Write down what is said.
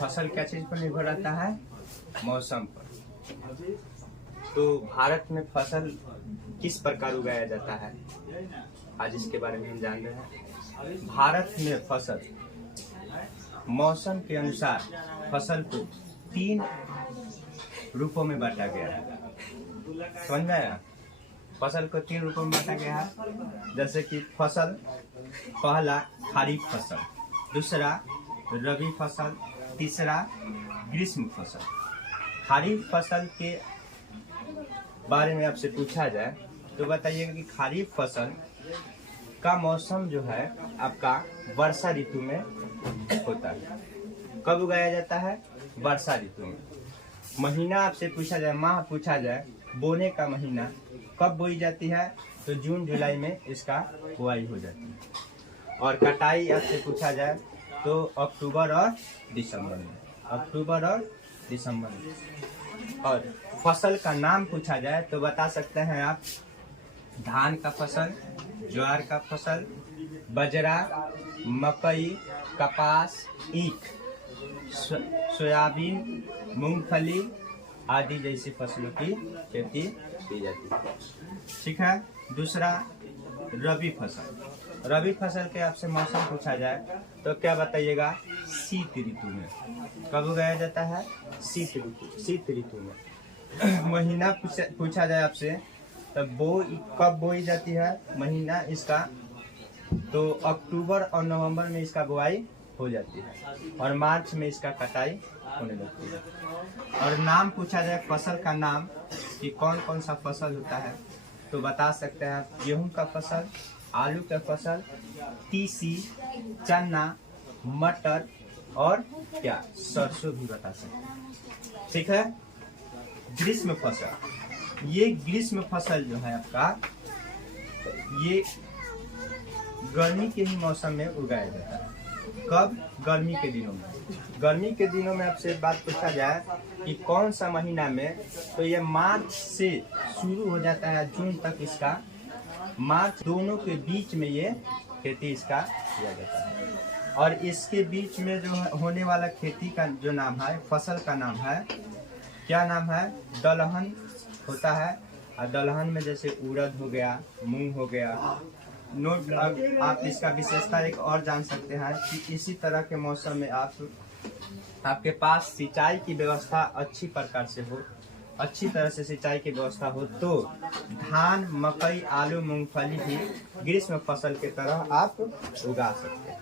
फसल क्या चीज पर निर्भर रहता है? मौसम पर। तो भारत में फसल किस प्रकार उगाया जाता है, आज इसके बारे में हम जान रहे हैं। भारत में फसल मौसम के अनुसार फसल को 3 रूपों में बांटा गया है। समझ में आया? फसल को 3 रूपों में बांटा गया है। जैसे कि फसल पहला खरीफ फसल, दूसरा रबी फसल, तीसरा ग्रीष्म फसल। खरीफ फसल के बारे में आपसे पूछा जाए तो बताइएगा कि खरीफ फसल का मौसम जो है आपका वर्षा ऋतु में होता है। कब उगाया जाता है? वर्षा ऋतु में। महीना आपसे पूछा जाए, माह पूछा जाए, बोने का महीना कब बोई जाती है तो जून जुलाई में इसका बुआई हो जाती है। और कटाई आपसे पूछा जाए तो अक्टूबर और दिसंबर में, अक्टूबर और दिसंबर में। और फसल का नाम पूछा जाए तो बता सकते हैं आप धान का फसल, ज्वार का फसल, बजरा, मकई, कपास, ईख, सोयाबीन, मूंगफली आदि जैसी फसलों की खेती की जाती है। ठीक है। दूसरा रबी फसल। रबी फसल के आपसे मौसम पूछा जाए तो क्या बताइएगा? शीत ऋतु में। कब उगाया जाता है? शीत ऋतु में। महीना पूछा जाए आपसे तब कब बोई जाती है महीना इसका तो अक्टूबर और नवंबर में इसका बुआई हो जाती है और मार्च में इसका कटाई होने लगती है। और नाम पूछा जाए फसल का नाम कि कौन कौन सा फसल होता है तो बता सकते हैं गेहूं का फसल, आलू का फसल, तीसी, चना, मटर और क्या सरसों भी बता सकते हैं। ठीक है। ग्रीष्म फसल, ये ग्रीष्म फसल जो है आपका ये गर्मी के ही मौसम में उगाया जाता है। कब? गर्मी के दिनों में। गर्मी के दिनों में आपसे बात पूछा जाए कि कौन सा महीना में तो ये मार्च से शुरू हो जाता है जून तक इसका, मार्च दोनों के बीच में ये खेती इसका किया जाता है। और इसके बीच में जो होने वाला खेती का जो नाम है, फसल का नाम है, क्या नाम है? दलहन होता है। और दलहन में जैसे उड़द हो गया, मूंग हो गया। नोट आप इसका विशेषता एक और जान सकते हैं कि इसी तरह के मौसम में आपके पास सिंचाई की व्यवस्था अच्छी प्रकार से हो, अच्छी तरह से सिंचाई की व्यवस्था हो तो धान, मकई, आलू, मूंगफली भी ग्रीष्म फसल के तरह आप उगा सकते हैं।